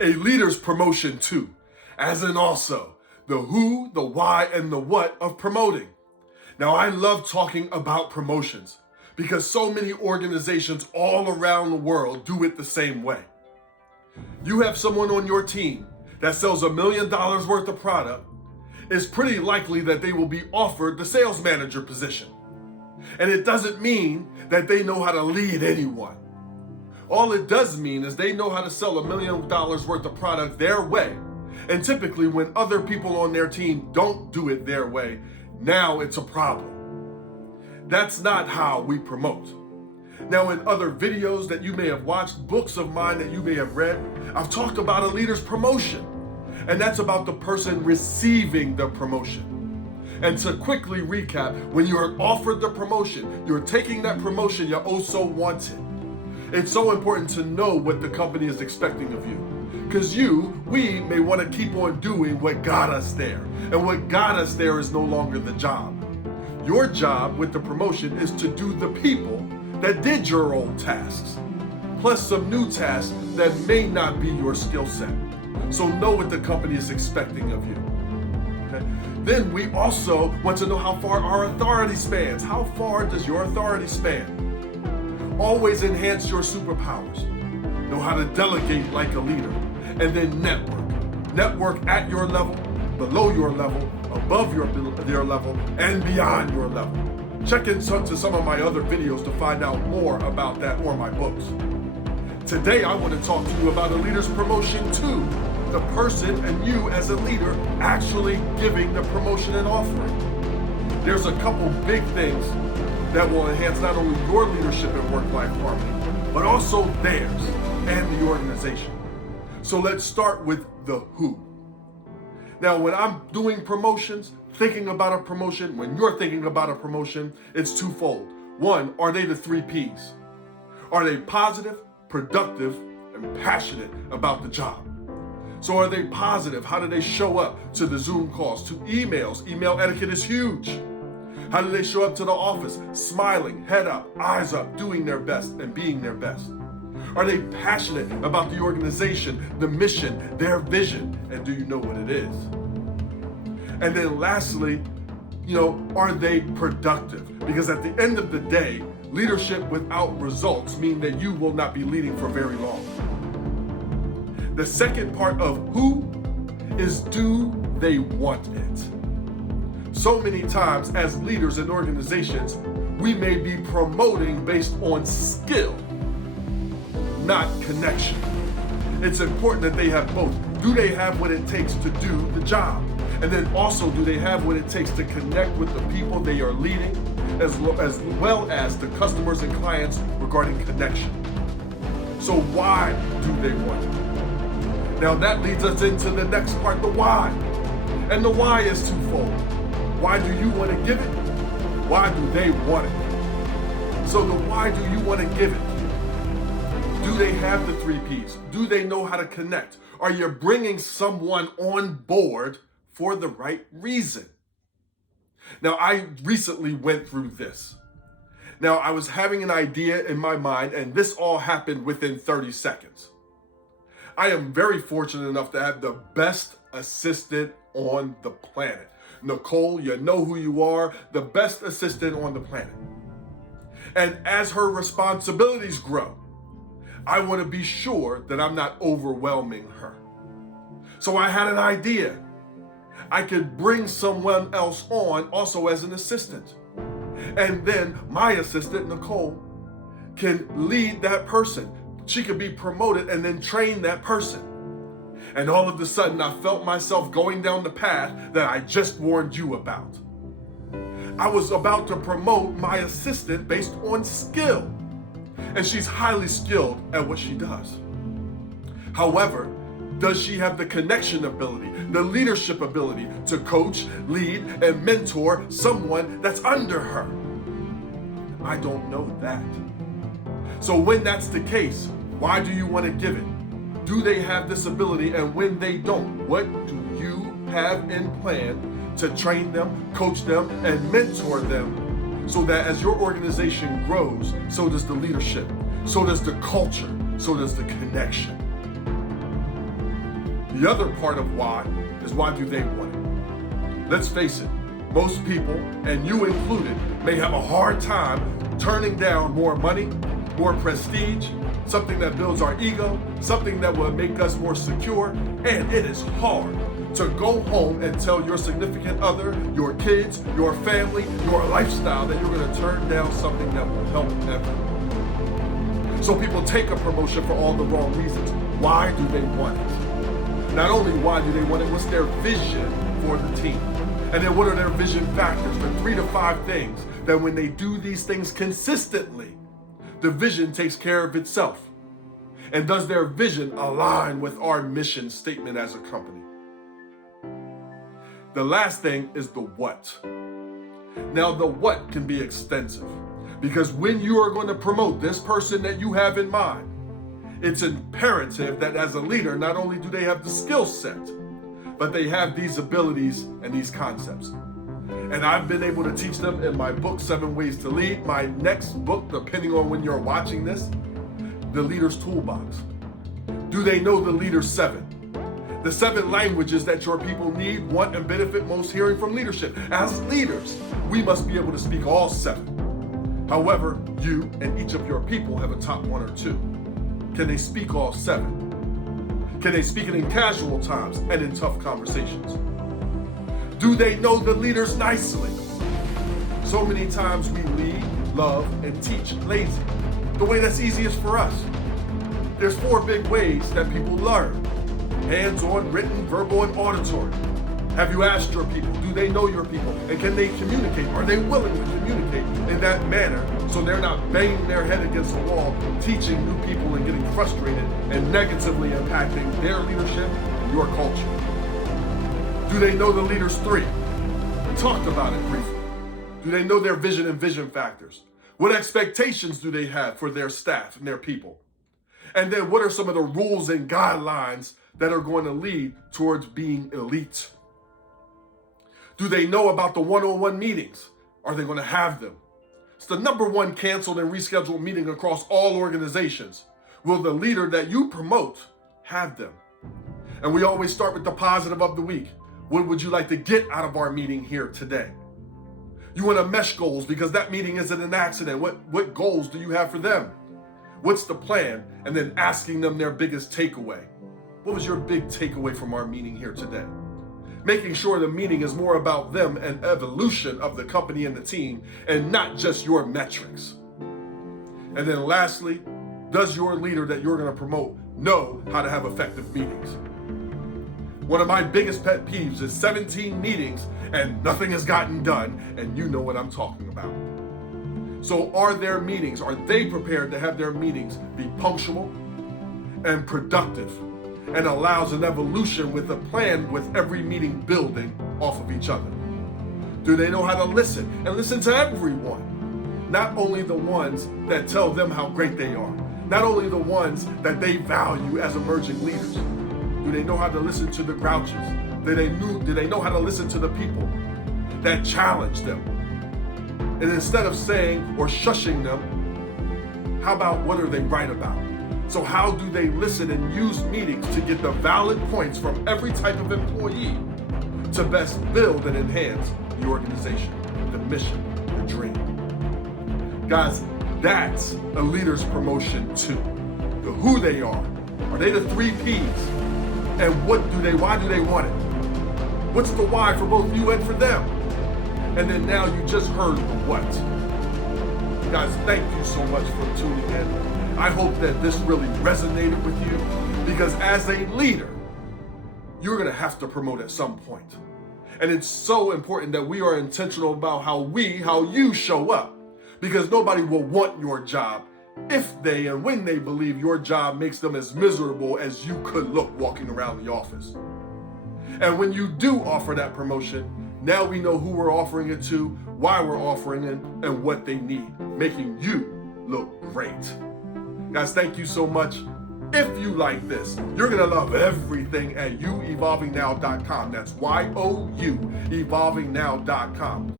A leader's promotion too, as in also the who, the why, and the what of promoting. Now, I love talking about promotions because so many organizations all around the world do it the same way. You have someone on your team that sells $1 million worth of product, it's pretty likely that they will be offered the sales manager position. And it doesn't mean that they know how to lead anyone. All it does mean is they know how to sell $1 million worth of product their way. And typically when other people on their team don't do it their way, now it's a problem. That's not how we promote. Now, in other videos that you may have watched, books of mine that you may have read, I've talked about a leader's promotion. And that's about the person receiving the promotion. And to quickly recap, when you're offered the promotion, you're taking that promotion you oh so wanted. It's so important to know what the company is expecting of you. Because we may want to keep on doing what got us there. And what got us there is no longer the job. Your job with the promotion is to do the people that did your old tasks, plus some new tasks that may not be your skill set. So know what the company is expecting of you. Okay? Then we also want to know how far our authority spans. How far does your authority span? Always enhance your superpowers. Know how to delegate like a leader. And then network. Network at your level, below your level, above your level, and beyond your level. Check into some of my other videos to find out more about that or my books. Today I want to talk to you about a leader's promotion too. The person and you as a leader actually giving the promotion and offering. There's a couple big things that will enhance not only your leadership and work-life harmony, but also theirs and the organization. So let's start with the who. Now, when I'm doing promotions, thinking about a promotion, when you're thinking about a promotion, it's twofold. One, are they the 3 Ps? Are they positive, productive, and passionate about the job? So are they positive? How do they show up to the Zoom calls, to emails? Email etiquette is huge. How do they show up to the office? Smiling, head up, eyes up, doing their best and being their best. Are they passionate about the organization, the mission, their vision? And do you know what it is? And then lastly, are they productive? Because at the end of the day, leadership without results mean that you will not be leading for very long. The second part of who is, do they want it? So many times as leaders in organizations, we may be promoting based on skill, not connection. It's important that they have both. Do they have what it takes to do the job? And then also, do they have what it takes to connect with the people they are leading, as well as the customers and clients regarding connection? So why do they want it? Now that leads us into the next part, the why. And the why is twofold. Why do you want to give it? Why do they want it? So the why do you want to give it? Do they have the 3 Ps? Do they know how to connect? Are you bringing someone on board for the right reason? Now, I recently went through this. Now, I was having an idea in my mind, and this all happened within 30 seconds. I am very fortunate enough to have the best assistant on the planet. Nicole, you know who you are, the best assistant on the planet. And as her responsibilities grow, I want to be sure that I'm not overwhelming her. So I had an idea. I could bring someone else on also as an assistant. And then my assistant, Nicole, can lead that person. She could be promoted and then train that person. And all of a sudden, I felt myself going down the path that I just warned you about. I was about to promote my assistant based on skill. And she's highly skilled at what she does. However, does she have the connection ability, the leadership ability to coach, lead, and mentor someone that's under her? I don't know that. So when that's the case, why do you want to give it? Do they have this ability? And when they don't, what do you have in plan to train them, coach them, and mentor them so that as your organization grows, so does the leadership, so does the culture, so does the connection. The other part of why is why do they want it? Let's face it, most people, and you included, may have a hard time turning down more money, more prestige, something that builds our ego, something that will make us more secure, and it is hard to go home and tell your significant other, your kids, your family, your lifestyle that you're going to turn down something that will help everyone. So people take a promotion for all the wrong reasons. Why do they want it? Not only why do they want it, what's their vision for the team? And then what are their vision factors? The 3 to 5 things that when they do these things consistently, the vision takes care of itself. And does their vision align with our mission statement as a company? The last thing is the what. Now, the what can be extensive because when you are going to promote this person that you have in mind, it's imperative that as a leader, not only do they have the skill set, but they have these abilities and these concepts. And I've been able to teach them in my book, 7 Ways to Lead. My next book, depending on when you're watching this, The Leader's Toolbox. Do they know the Leader's 7? The 7 languages that your people need, want, and benefit most hearing from leadership. As leaders, we must be able to speak all 7. However, you and each of your people have a top 1 or 2. Can they speak all 7? Can they speak it in casual times and in tough conversations? Do they know the leaders nicely? So many times we lead, love, and teach lazy, the way that's easiest for us. There's 4 big ways that people learn: hands-on, written, verbal, and auditory. Have you asked your people? Do they know your people? And can they communicate? Are they willing to communicate in that manner so they're not banging their head against the wall, teaching new people and getting frustrated and negatively impacting their leadership and your culture? Do they know the leaders 3? We talked about it briefly. Do they know their vision and vision factors? What expectations do they have for their staff and their people? And then what are some of the rules and guidelines that are going to lead towards being elite? Do they know about the one-on-one meetings? Are they going to have them? It's the number 1 canceled and rescheduled meeting across all organizations. Will the leader that you promote have them? And we always start with the positive of the week. What would you like to get out of our meeting here today? You want to mesh goals because that meeting isn't an accident. What goals do you have for them? What's the plan? And then asking them their biggest takeaway. What was your big takeaway from our meeting here today? Making sure the meeting is more about them and evolution of the company and the team and not just your metrics. And then lastly, does your leader that you're going to promote know how to have effective meetings? One of my biggest pet peeves is 17 meetings and nothing has gotten done, and you know what I'm talking about. So are they prepared to have their meetings be punctual and productive and allows an evolution with a plan with every meeting building off of each other? Do they know how to listen and listen to everyone? Not only the ones that tell them how great they are, not only the ones that they value as emerging leaders. Do they know how to listen to the grouches? Do they know how to listen to the people that challenge them? And instead of saying or shushing them, how about what are they right about? So how do they listen and use meetings to get the valid points from every type of employee to best build and enhance the organization, the mission, the dream? Guys, that's a leader's promotion too. The who they are they the 3 Ps? And why do they want it? What's the why for both you and for them? And then now you just heard the what. Guys, thank you so much for tuning in. I hope that this really resonated with you because as a leader, you're going to have to promote at some point. And it's so important that we are intentional about how you show up because nobody will want your job if they and when they believe your job makes them as miserable as you could look walking around the office. And when you do offer that promotion, now we know who we're offering it to, why we're offering it, and what they need, making you look great. Guys, thank you so much. If you like this, you're going to love everything at youevolvingnow.com. That's YOU, evolvingnow.com.